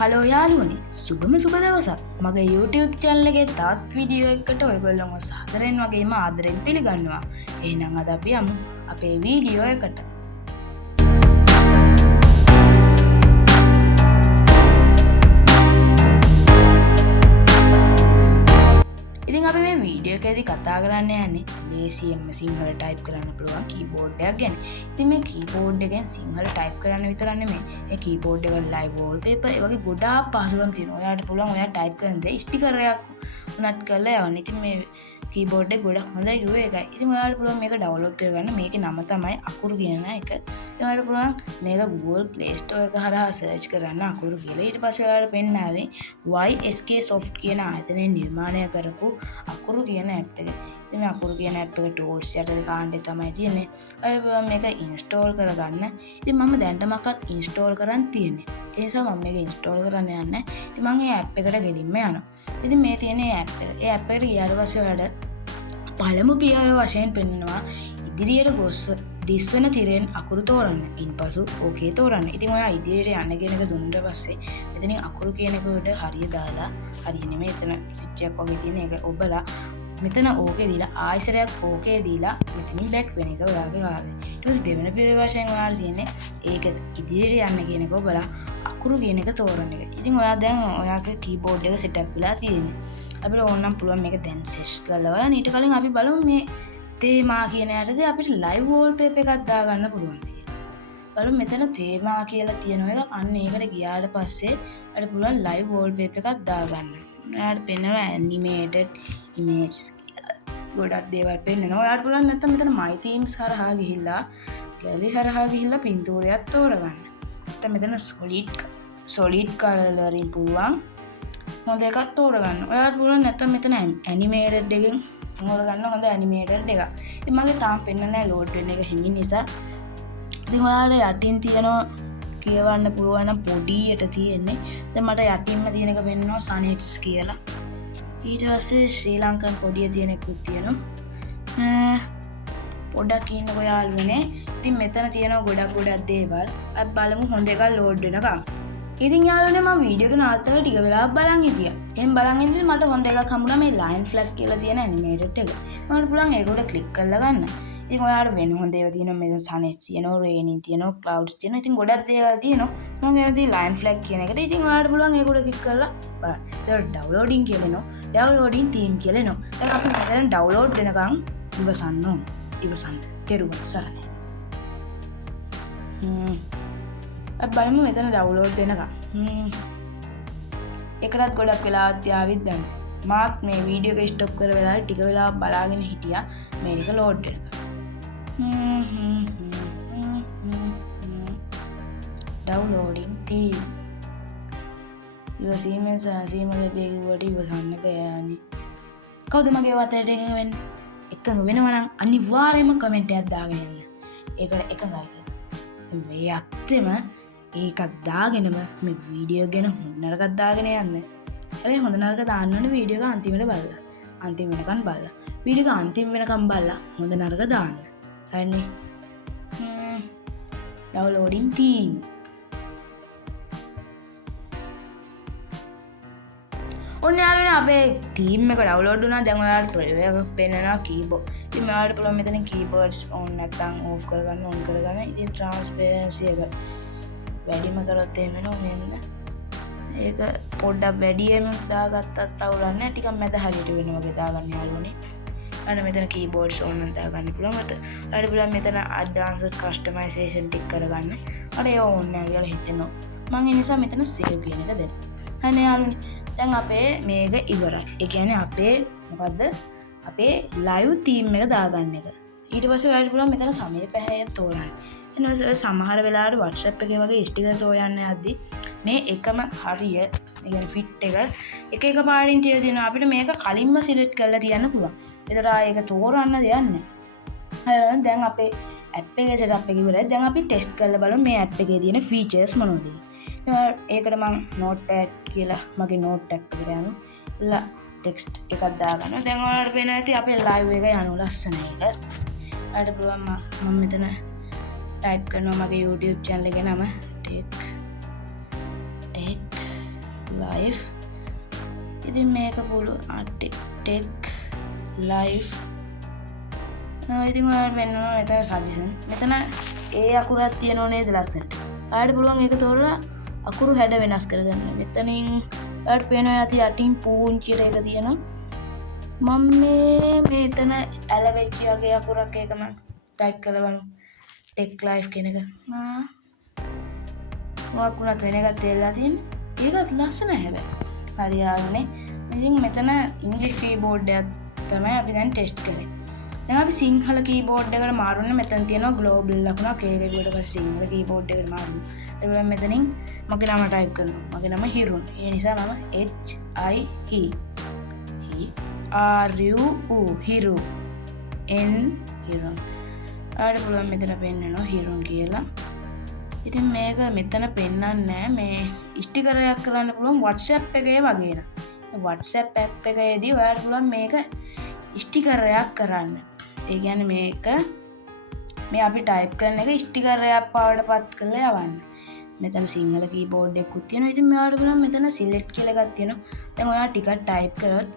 Hello යාළුවනේ සුබම සුබ දවසක් මගේ YouTube channel එකේ තවත් වීඩියෝ එකකට ඔයගොල්ලොන්ව සාදරයෙන් වගේම ආදරෙන් පිළිගන්නවා. එහෙනම් අද අපි යමු අපේ වීඩියෝ එකට. ඉතින් අපි මේ වීඩියෝ එකේදී කතා කරන්න යන්නේ ලේසියෙන්ම සිංහල ටයිප් කරන්න පුළුවන් කීබෝඩ් එකක් ගැන. ඉතින් මේ කීබෝඩ් එකෙන් සිංහල ටයිප් කරන්න විතරක් නෙමෙයි. මේ කීබෝඩ් එකට ලයිව් වෝල්පේපර් ඒ වගේ ගොඩාක් පහසුකම් තියෙනවා. ඔයාලට පුළුවන් ඔයා ටයිප් කරන දේ ස්ටිකර් එකක් උනත් කරලා යවන්න. ඉතින් මේ කීබෝඩ් එක ගොඩක් හොඳයි කිව්වේ ඒකයි. ඉතින් ඔයාලට පුළුවන් මේක ඩවුන්ලෝඩ් කරගන්න. මේකේ නම තමයි අකුරු කියන එක. ඉතින් ඔයාලට පුළුවන් මේක Google Play Store එක හරහා සර්ච් කරන්න අකුරු කියලා. ඊට පස්සේ ඔයාලට පෙන්නන්නේ YSK Soft කියන ආයතනයෙන් නිර්මාණය කරපු අකුරු කියන ඇප් එක. ඉතින් මේ අකුරු කියන ඇප් එක ටූල්ස් යටතේ කාණ්ඩේ තමයි තියෙන්නේ. ඔයාලට පුළුවන් මේක ඉන්ස්ටෝල් කරගන්න. ඉතින් මම දැනට මකත් ඉන්ස්ටෝල් කරන් තියෙන්නේ. ඒ නිසා මම මේක ඉන්ස්ටෝල් කරන්න යන්නේ. ඉතින් මම මේ ඇප් එකට ගෙලින්ම යනවා. ඉතින් මේ තියෙන ඇප් එක. ඒ ඇප් එකට ගියාට පස්සේ ඔයාලට පළමු පියවර වශයෙන් පෙන්නනවා ඉදිරියට ගොස් දිස්වන තිරෙන් අකුරු තෝරන්න. ඉන්පසු ඕකේ තෝරන්න. ඉතින් ඔයා ඉදිරියට යන්න කියන එක දුන්නාට පස්සේ මෙතනින් අකුරු කියන එක උඩ හරිය දාලා හරිය නෙමෙයි එතන ස්විච් එකක් වගේ තියෙන එක ඔබලා මෙතන ඕකේ දීලා ආයෙසරයක් ඕකේ දීලා මෙතනින් බෑක් වෙන එක ඔයාගේ කාර්යය. ඊට පස්සේ දෙවෙනි පියවර වශයෙන් ඔයාලා තියෙන්නේ ඒක ඉදිරියට යන්න කියන එක ඔබලා අකුරු කියන එක තෝරන එක. ඉතින් ඔයා දැන් ඔයාගේ කීබෝඩ් එක සෙටප් වෙලා තියෙන්නේ. අපිට ඕනනම් පුළුවන් මේක දැන් සෙට් කරලා බලන්න. ඊට කලින් අපි බලමු මේ තේමා කියන යටතේ අපිට ලයිව් වෝල්පේපර් එකක් දාගන්න පුළුවන් කියලා. බලමු මෙතන තේමා කියලා තියෙන එක අන්න ඒකට ගියාට පස්සේ අපිට පුළුවන් ලයිව් වෝල්පේපර් එකක් දාගන්න. ඔයාලට පෙන්වනවා ඇනිමේටඩ් ඉමේජ් ගොඩක් දේවල් පෙන්වනවා. ඔයාලට පුළුවන් නැත්නම් මෙතන my themes හරහා ගිහිල්ලා gallery හරහා ගිහිල්ලා පින්තූරයක් තෝරගන්න. නැත්නම් මෙතන solid coloring පුළුවන් හොඳ එකක් තෝරගන්න. ඔයාලට පුළුවන් නැත්නම් මෙතන ඇනිමේටඩ් එකෙන් තෝරගන්න හොඳ ඇනිමේටඩ් එකක්. ඉතින් මගේ තාම පෙන්නන්නේ නැහැ ලෝඩ් වෙන එක හිමින් නිසා. ඉතින් ඔයාලට යටින් තියෙනවා කියවන්න පුළුවන් නම් පොඩියට තියෙන්නේ. දැන් මට යටින්ම තියෙන එක පෙන්නනවා සනෙක්ස් කියලා. ඊට පස්සේ ශ්‍රී ලංකන් පොඩිය තියෙන එකකුත් තියෙනවා. පොඩ්ඩක් ඉන්නකො යාළුවනේ. ඉතින් මෙතන තියෙනවා ගොඩක් දේවල්. අපි බලමු හොඳ එකක් ලෝඩ් වෙනකම්. ඉතින් යාළුවනේ මම වීඩියෝ එක නවත්තලා ටික වෙලාවක් බලන් හිටියා. එහෙන් බලන් ඉඳලා මට හොඳ එකක් හම්බුණා මේ ලයින් ෆ්ලැග් කියලා තියෙන ඇනිමේටඩ් එක. මට පුළුවන් ඒක උඩ ක්ලික් කරලා ගන්න. ඉතින් ඔයාලට වෙන හොඳ ඒවා තියෙනවා මේක සනෙට් තියෙනවා රේනින් තියෙනවා ක්ලවුඩ්ස් තියෙනවා. ඉතින් ගොඩක් දේවල් තියෙනවා. මම ඒවා ලයින් ෆ්ලැග් කියන එකට ඉතින් ඔයාලට පුළුවන් ඒක උඩ ක්ලික් කරලා බලන්න. ඒක ඩවුන්ලෝඩින් කියලා එනවා. ඩවුන්ලෝඩින් තීම් කියලා එනවා. දැන් අපි මෙතන ඩවුන්ලෝඩ් වෙනකන් ඉවසන්න ඕන. ඉවසන්න. තෙරුවන් සරණයි. අපි බලමු මෙතන ඩවුන්ලෝඩ් වෙනකන්. ඒකටත් ගොඩක් වෙලාවක් තියාවිත් දැන්. මාත් මේ වීඩියෝ එක ස්ටොප් කර වෙලාවේ ටික වෙලාවක් බලාගෙන හිටියා මේක ලෝඩ් වෙනකන්. downloading theme ඉවසීමෙන් සාසීම ලැබේ කිව්වට ඉවසන්න බෑනේ. කවුද මගේ වතේට එකඟ වෙන්නේ? එකඟ වෙනවා නම් අනිවාර්යයෙන්ම කමෙන්ට් එකක් දාගෙන ඉන්න. ඒකට එකඟයි කියලා. මේ ඇත්තම ඒකක් දාගෙනම මේ වීඩියෝ ගැන හොඳ නරකක් දාගෙන යන්න. හැබැයි හොඳ නරක දාන්න ඕනේ වීඩියෝ එක අන්තිමට බලලා. අන්තිම වෙනකන් බලලා. වීඩියෝ එක අන්තිම වෙනකන් බලලා හොඳ නරක දාන්න. හරිනේ. downloading theme. ඔන්න යාළුවනේ අපේ තීම් එක ඩවුන්ලෝඩ් වුණා. දැන් ඔයාලට ප්‍රොජෙක්ට් එකක් පෙන්නනවා කීබෝඩ්. ඉතින් ඔයාලට පුළුවන් මෙතන කීබෝඩ්ස් on නැත්නම් off කරගන්න on කරගන්න. ඉතින් transparency එක වැඩිම කරොත් එහෙම වෙනවා මෙන්න. ඒක පොඩ්ඩක් වැඩියෙන් දාගත්තත් අවුලක් නැහැ. ටිකක් මැද හරියට වෙන වගේ දාගන්න යාළුවනේ. අන්න මෙතන කීබෝඩ්ස් on දාගන්න පුළුවන්. ඔයාලට පුළුවන් මෙතන advanced customization ටික කරගන්න. අර ඒක ඕනේ නැහැ කියලා හිතෙනවා. මම ඒ නිසා මෙතන save කියන එක දෙනවා. අනේ යාළුවනේ දැන් අපේ මේක ඉවරයි. ඒ කියන්නේ අපේ මොකද්ද? අපේ live theme එක දාගන්න එක. ඊට පස්සේ ඔයාලට පුළුවන් මෙතන සමය පැහැය තෝරන්න. එනවා සමහර වෙලාවට WhatsApp එකේ වගේ ස්ටිකර්ස් හොයන්න යද්දි මේ එකම හරිය, ඒ කියන්නේ ෆිට් එක එක පාටින් තියලා තියෙනවා. අපිට මේක කලින්ම සිලෙක්ට් කරලා තියන්න පුළුවන්. ඒතර ඒක තෝරන්න දෙයක් නැහැ. දැන් අපේ ඇප් එකේ සෙටප් එක ඉවරයි. දැන් අපි ටෙස්ට් කරලා බලමු මේ ඇප් එකේ තියෙන ෆීචර්ස් මොනවද. ඒකට මම නෝට්පෑඩ් කියලා මගේ නෝට් ඇප් එකට යනවා. ටෙක්ස්ට් එකක් දාගන්න. දැන් ඔයාලට පේනවා ඇති අපේ ලයිව් එක යනවා ලස්සන එක. ඔයාලට පුළුවන් මම මෙතන ටයිප් කරනවා මගේ YouTube channel එකේ නම ටෙක් life. ඉතින් මේක පුළුවන් ටෙක් ලයිෆ්. ඉතින් ඔයාලට වෙනවා මෙතන සජෙෂන්. මෙතන ඒ අකුරක් තියෙනව නේද ලස්සනට. ඔයාලට පුළුවන් ඒක තෝරලා අකුරු හැඩ වෙනස් කරගන්න. මෙතනින් ඔයාලට පේනවා යටින් පුංචි එක තියෙනවා. මම මෙතන ඇල වෙච්ච වගේ අකුරක් ඒකම ටයිප් කරලා බලමු. ටෙක් ලයිෆ් කියන එක. මොකක්ද වෙන එකක් තේරලා තියෙන්නේ? ඒකත් ලස්සනයි හැබැයි. හරි යාළුවනේ. ඉතින් මෙතන ඉංග්‍රීසි කීබෝඩ් එකක් තමයි අපි දැන් ටෙස්ට් කරේ. දැන් අපි සිංහල කීබෝඩ් එකට මාරුන්න මෙතන තියෙනවා ග්ලෝබල් ලකුණක්. ඒක ඊට පස්සේ සිංහල කීබෝඩ් එකට මාරුන්න. ඒක මෙතනින් මගේ නම ටයිප් කරනවා. මගේ නම හිරුන්. ඒ නිසා මම HIRU හිරු N හිරුන්. ආයෙත් පුළුවන් මෙතන පෙන්නනවා හිරුන් කියලා. ඉතින් මේක මෙතන පෙන්නන්නේ නැහැ. මේ ස්ටිකරයක් කරන්න පුළුවන් WhatsApp එකේ වගේ න. WhatsApp app එකේදී ඔයාලට පුළුවන් මේක ස්ටිකරයක් කරන්න. ඒ කියන්නේ මේක මේ අපි ටයිප් කරන එක ස්ටිකරයක් බවට පත් කරලා යවන්න. මෙතන සිංහල කීබෝඩ් එකකුත් තියෙනවා. ඉතින් මෙයාට පුළුවන් මෙතන සිලෙක්ට් කියලා එකක් තියෙනවා. දැන් ඔයා ටිකක් ටයිප් කරොත්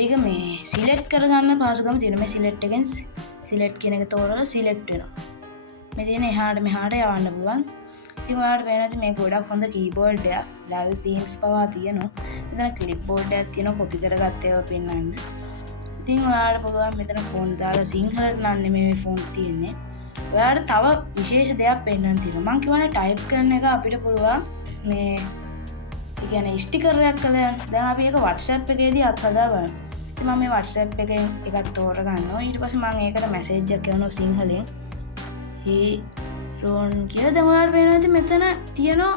ඒක මේ සිලෙක්ට් කරගන්න පහසුකම තියෙනවා. මේ සිලෙක්ට් එකෙන් සිලෙක්ට් කියන එක තෝරලා සිලෙක්ට් වෙනවා. මේ තියෙන එහාට මෙහාට යවන්න පුළුවන්. ඉතින් ඔයාලට පේනවා මේ ගොඩක් හොඳ කීබෝඩ් එකක්. ලයිව් තීම්ස් පවා තියෙනවා. මෙතන ක්ලිප් බෝඩ් එකක් තියෙනවා කොපි කරගත්ත ඒවා පෙන්නන්න. ඉතින් ඔයාලට පුළුවන් මෙතන ෆොන්ට් දාලා සිංහලට නම් නෙමෙයි මේ ෆොන්ට් තියෙන්නේ. ඔයාලට තව විශේෂ දෙයක් පෙන්වන්න තියෙනවා. මම කියවනේ ටයිප් කරන එක අපිට පුළුවන් මේ ඒ කියන්නේ ස්ටිකරයක් කරලා යන්න. දැන් අපි ඒක WhatsApp එකේදී අත්හදා බලමු. ඉතින් මම මේ WhatsApp එකෙන් එකක් තෝරගන්නවා. ඊට පස්සේ මම ඒකට මැසේජ් එකක් කරනවා සිංහලෙන්. රෝන් කියලා. දැන් ඔයාලට පේනවා ඉතින් මෙතන තියෙනවා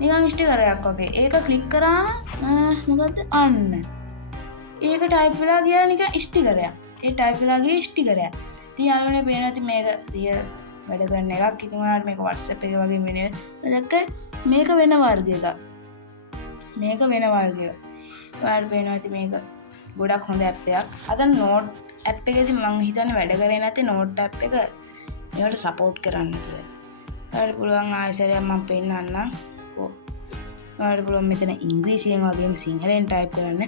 නිකන් ස්ටිකරයක් වගේ. ඒක ක්ලික් කරාම මොකද්ද අන්න. ඒක ටයිප් වෙලා ගියා නිකන් ස්ටිකරයක්. ඒ ටයිප් වෙලා ගියේ ස්ටිකරයක්. ඉතින් යාළුවනේ පේනවා ඉතින් මේක වැඩ කරන එකක්. ඉතින් ඔයාලට මේක WhatsApp එකේ වගේ වෙන්නේ. දැක්ක මේක වෙන වර්ගයක. මේක වෙන වර්ගයක. ඔයාලට පේනවා ඉතින් මේක ගොඩක් හොඳ ඇප් එකක්. අද නෝට් ඇප් එකේදී මම හිතන්නේ වැඩ කරේ නැති නෝට් ඇප් එක මේවට සපෝට් කරන්න කියලා. ඔයාලට පුළුවන් ආයෙසරයක් මම පෙන්නන්නම්. ඔයාලට පුළුවන් මෙතන ඉංග්‍රීසියෙන් වගේම සිංහලෙන් ටයිප් කරන්න.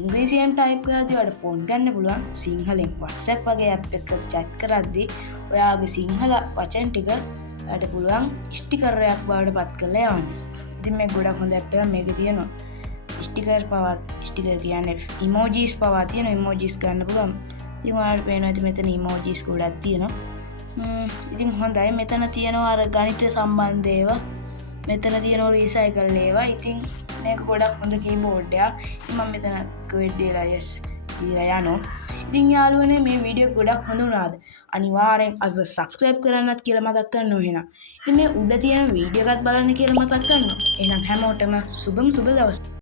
ඉංග්‍රීසියෙන් ටයිප් කරද්දී ඔයාලට ෆොන්ට් ගන්න පුළුවන්. සිංහලෙන් WhatsApp වගේ ඇප් එකක chat කරද්දී ඔයාගේ සිංහල වචන ටික ඔයාලට පුළුවන් ස්ටිකරයක් බවට පත් කරලා යවන්න. ඉතින් මේක ගොඩක් හොඳ ඇප් එකක්. මේකේ තියෙනවා ස්ටිකර් කියන්නේ ඉමෝජිස් පවා තියෙනවා. ඉමෝජිස් ගන්න පුළුවන්. ඉතින් ඔයාලට පේනවා ඉතින් මෙතන ඉමෝජිස් ගොඩක් තියෙනවා. ඉතින් හොඳයි. මෙතන තියෙනවා අර ගණිත සම්බන්ධ ඒවා. මෙතන තියෙනවා රීසයිකල් ඒවා. ඉතින් මේක ගොඩක් හොඳ කීබෝඩ් එකක්. මම මෙතන ක්විට් දීලා දීලා යනවා. ඉතින් යාළුවනේ මේ වීඩියෝ ගොඩක් හොඳ වුණාද? අනිවාර්යෙන් අපිව subscribe කරන්නත් කියලා මතක් කරනවා එහෙනම්. ඉතින් මේ උඩ තියෙන වීඩියෝ එකත් බලන්න කියලා මතක් කරනවා. එහෙනම් හැමෝටම සුබම සුබ දවසක්.